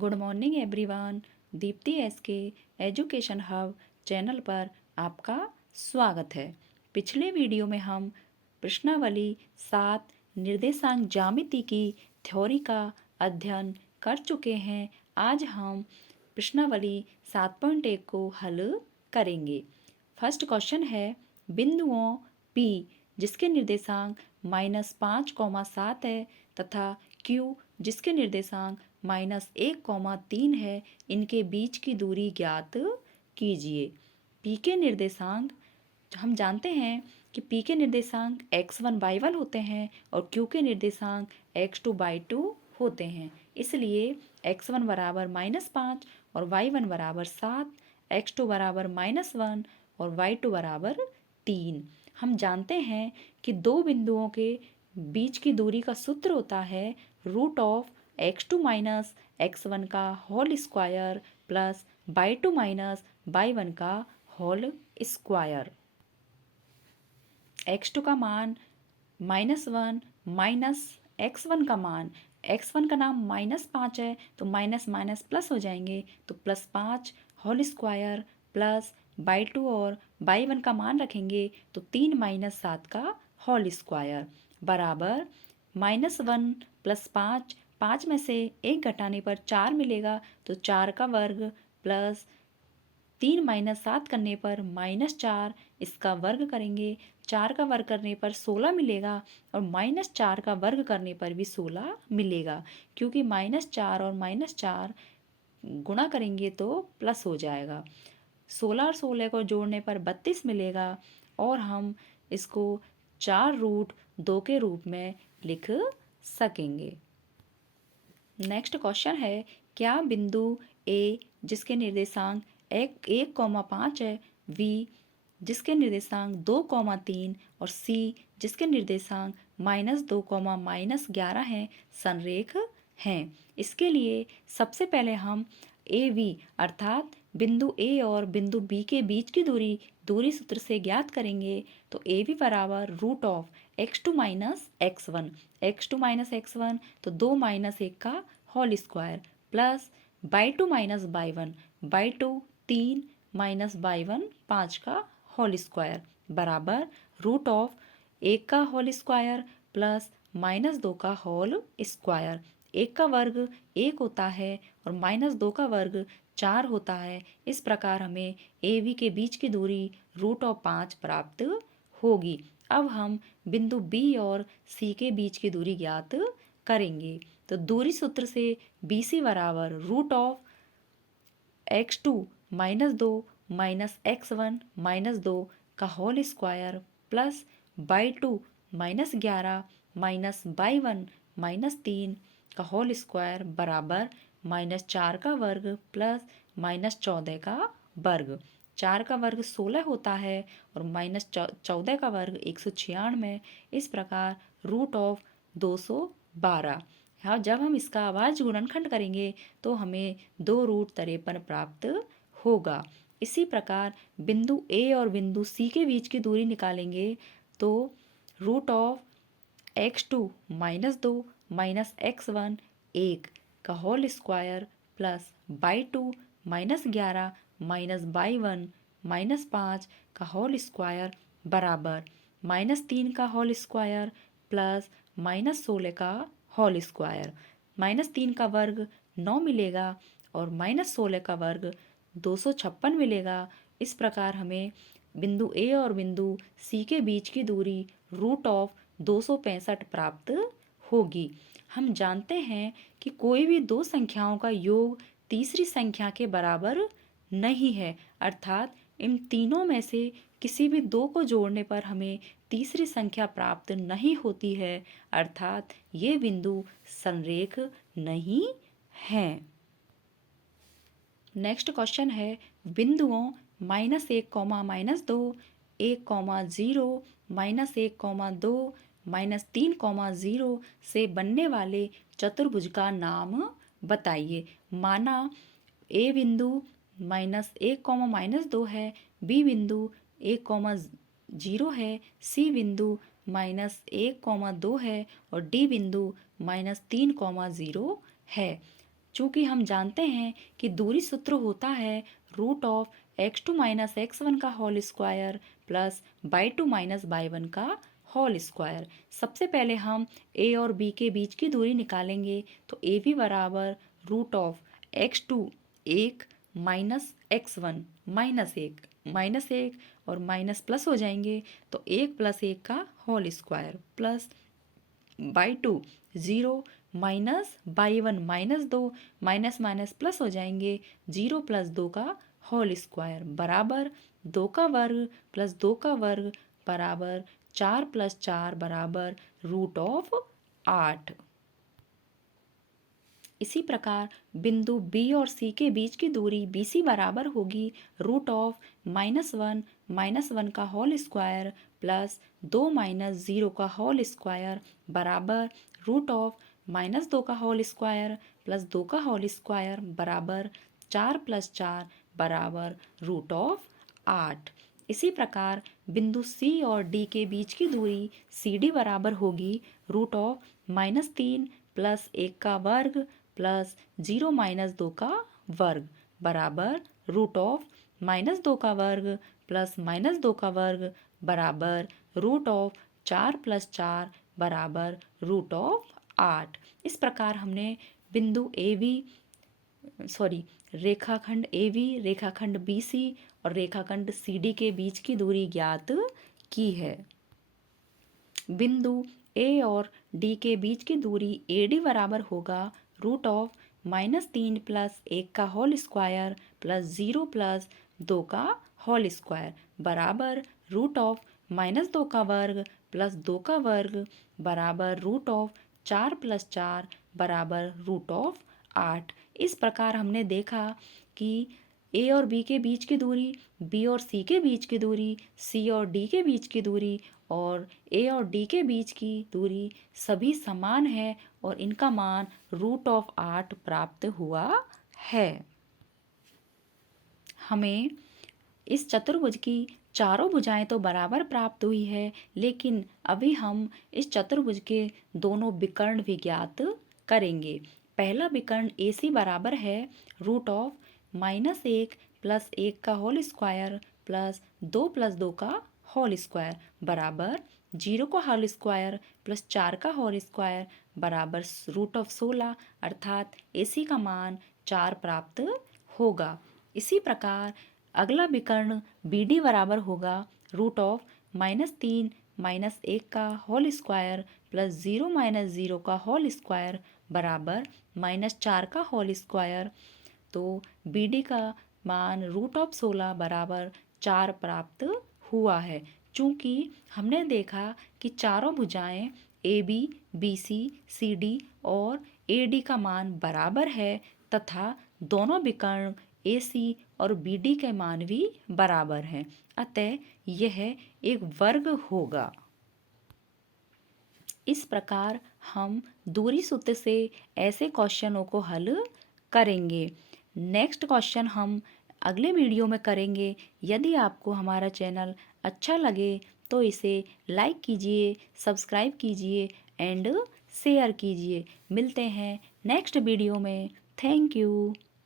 Good morning everyone. Deepti SK education hub channel पर आपका स्वागत है। पिछले वीडियो में हम प्रश्नावली 7 निर्देशांक ज्यामिति की थ्योरी का अध्ययन कर चुके हैं। आज हम प्रश्नावली 7.1 को हल करेंगे। फर्स्ट क्वेश्चन है, बिंदुओं P जिसके निर्देशांक -5, 7 है तथा Q जिसके निर्देशांक -1, 3 है, इनके बीच की दूरी ज्ञात कीजिए। P के निर्देशांक हम जानते हैं कि P के निर्देशांक x1, y1 होते हैं और Q के निर्देशांक x2, y2 होते हैं। इसलिए x1 बराबर -5 और y1 बराबर 7, x2 बराबर -1 और y2 बराबर 3। हम जानते हैं कि दो बिंदुओं के बीच की दूरी का सूत्र होता है √x2 माइनस x1 का whole square plus y2 minus y1 का होल स्क्वायर। x2 का मान -1 माइनस x1 का मान, x1 का नाम -5 है तो माइनस माइनस प्लस हो जाएंगे, तो +5 होल स्क्वायर प्लस y2 और y1 का मान रखेंगे तो 3 - 7 का होल स्क्वायर बराबर -1 + 5, 5 में से 1 घटाने पर 4 मिलेगा तो 4 का वर्ग प्लस 3 - 7 करने पर -4, इसका वर्ग करेंगे, 4 का वर्ग करने पर 16 मिलेगा और -4 का वर्ग करने पर भी 16 मिलेगा, क्योंकि -4 और -4 गुणा करेंगे तो प्लस हो जाएगा। 16 और 16 को जोड़ने पर 32 मिलेगा और हम इसको 4√2 के रूप में लिख सकेंगे। नेक्स्ट क्वेश्चन है, क्या बिंदु ए जिसके निर्देशांक 1, 5 है, V जिसके निर्देशांक 2, 3 और C जिसके निर्देशांक -2, -11 हैं संरेख हैं। इसके लिए सबसे पहले हम AV अर्थात बिंदु A और बिंदु B के बीच की दूरी सूत्र से ज्ञात करेंगे। तो AV बराबर √x2 - x1, x2 - x1 तो 2 - 1 का whole square plus y2 - y1, y2 3 - y1 5 का होल स्क्वायर बराबर √1 का होल स्क्वायर प्लस -2 का होल स्क्वायर। 1 का वर्ग 1 होता है और -2 का वर्ग 4 होता है। इस प्रकार हमें AV के बीच की दूरी √5 प्राप्त होगी। अब हम बिंदु B और C के बीच की दूरी ज्ञात करेंगे। तो दूरी सूत्र से BC बराबर √x2 - 2 -x1 -2 का whole square plus y2 -11 y1 -3 का होल स्क्वायर बराबर -4 का वर्ग प्लस -14 का वर्ग। 4 का वर्ग 16 होता है और -14 का वर्ग 196। इस प्रकार √212। हाँ, जब हम इसका अभाज्य गुणनखंड करेंगे तो हमें 2√53 प्राप्त होगा। इसी प्रकार बिंदु A और बिंदु C के बीच की दूरी निकालेंगे तो √x2 - 2 -x1 1 का whole square plus y2 -11 y1 -5 का होल स्क्वायर बराबर -3 का होल स्क्वायर प्लस -16 का होल स्क्वायर। -3 का वर्ग 9 मिलेगा और -16 का वर्ग 256 मिलेगा। इस प्रकार हमें बिंदु A और बिंदु C के बीच की दूरी √265 प्राप्त होगी। हम जानते हैं कि कोई भी दो संख्याओं का योग तीसरी संख्या के बराबर नहीं है, अर्थात इन तीनों में से किसी भी दो को जोड़ने पर हमें तीसरी संख्या प्राप्त नहीं होती है, अर्थात ये बिंदु संरेख नहीं हैं। नेक्स्ट क्वेश्चन है, बिंदुओं -1, -2 1, 0 -1, -2 -3, 0 से बनने वाले चतुर्भुज का नाम बताइए। माना A बिंदु -1, -2 है, B बिंदु 1, 0 है, C बिंदु -1, 2 है और D बिंदु -3, 0 है। चूँकि हम जानते हैं कि दूरी सूत्र होता है root of x2 minus x1 का whole square plus y2 minus y1 का होल स्क्वायर। सबसे पहले हम a और b के बीच की दूरी निकालेंगे, तो ए बी बराबर रूट ऑफ x2 एक माइनस x1 माइनस एक और माइनस प्लस हो जाएंगे, तो एक प्लस एक का whole square plus y2 zero minus y1 minus दो माइनस माइनस प्लस हो जाएंगे, 0 प्लस 2 का होल स्क्वायर बराबर 2 का वर्ग प्लस 2 का वर्ग बराबर 4 प्लस 4 बराबर रूट ऑफ 8। इसी प्रकार बिंदु B और C के बीच की दूरी BC बराबर होगी रूट ऑफ -1 का होल स्क्वायर प्लस 2 माइनस 0 का होल स्क्वायर बराबर रूट ऑफ -2 का होल स्क्वायर प्लस 2 का होल स्क्वायर बराबर 4 प्लस 4 बराबर रूट ऑफ 8। इसी प्रकार बिंदु C और D के बीच की दूरी CD बराबर होगी रूट ऑफ -3 प्लस 1 का वर्ग प्लस 0 माइनस 2 का वर्ग बराबर रूट ऑफ -2 का वर्ग प्लस -2 का वर्ग बराबर रूट ऑफ 4 प्लस 4 बराबर रूट ऑफ 8। इस प्रकार हमने बिंदु रेखाखंड AB, रेखाखंड BC और रेखाखंड CD के बीच की दूरी ज्ञात की है। बिंदु A और D के बीच की दूरी AD बराबर होगा रूट ऑफ -3 प्लस 1 का होल स्क्वायर प्लस 0 प्लस 2 का होल स्क्वायर बराबर रूट ऑफ -2 का वर्ग प्लस 2 का वर्ग बराबर रूट ऑफ 4 प्लस 4 बराबर रूट ऑफ 8। इस प्रकार हमने देखा कि A और B के बीच की दूरी, B और C के बीच की दूरी, C और D के बीच की दूरी और A और D के बीच की दूरी सभी समान है और इनका मान रूट ऑफ 8 प्राप्त हुआ है। हमें इस चतुर्भुज की चारों भुजाएं तो बराबर प्राप्त हुई है, लेकिन अभी हम इस चतुर्भुज के दोनों विकर्ण भी ज्ञात करेंगे। पहला विकर्ण AC बराबर है रूट ऑफ -1 प्लस 1 का होल स्क्वायर प्लस 2 प्लस 2 का होल स्क्वायर बराबर 0 का होल स्क्वायर प्लस 4 का होल स्क्वायर बराबर रूट ऑफ 16, अर्थात AC का मान 4 प्राप्त होगा। इसी प्रकार अगला विकर्ण BD बराबर होगा रूट ऑफ -3 माइनस 1 का होल स्क्वायर प्लस 0 माइनस 0 का होल स्क्वायर बराबर -4 का होल स्क्वायर। तो BD का मान रूट ऑफ 16 बराबर 4 प्राप्त हुआ है। चूँकि हमने देखा कि चारों भुजाएं AB, BC, CD और AD का मान बराबर है तथा दोनों विकर्ण AC और BD के मान भी बराबर हैं, अतः यह एक वर्ग होगा। इस प्रकार हम दूरी सूत्र से ऐसे क्वेश्चनों को हल करेंगे। नेक्स्ट क्वेश्चन हम अगले वीडियो में करेंगे। यदि आपको हमारा चैनल अच्छा लगे तो इसे लाइक कीजिए, सब्सक्राइब कीजिए एंड शेयर कीजिए। मिलते हैं नेक्स्ट वीडियो में। Thank you.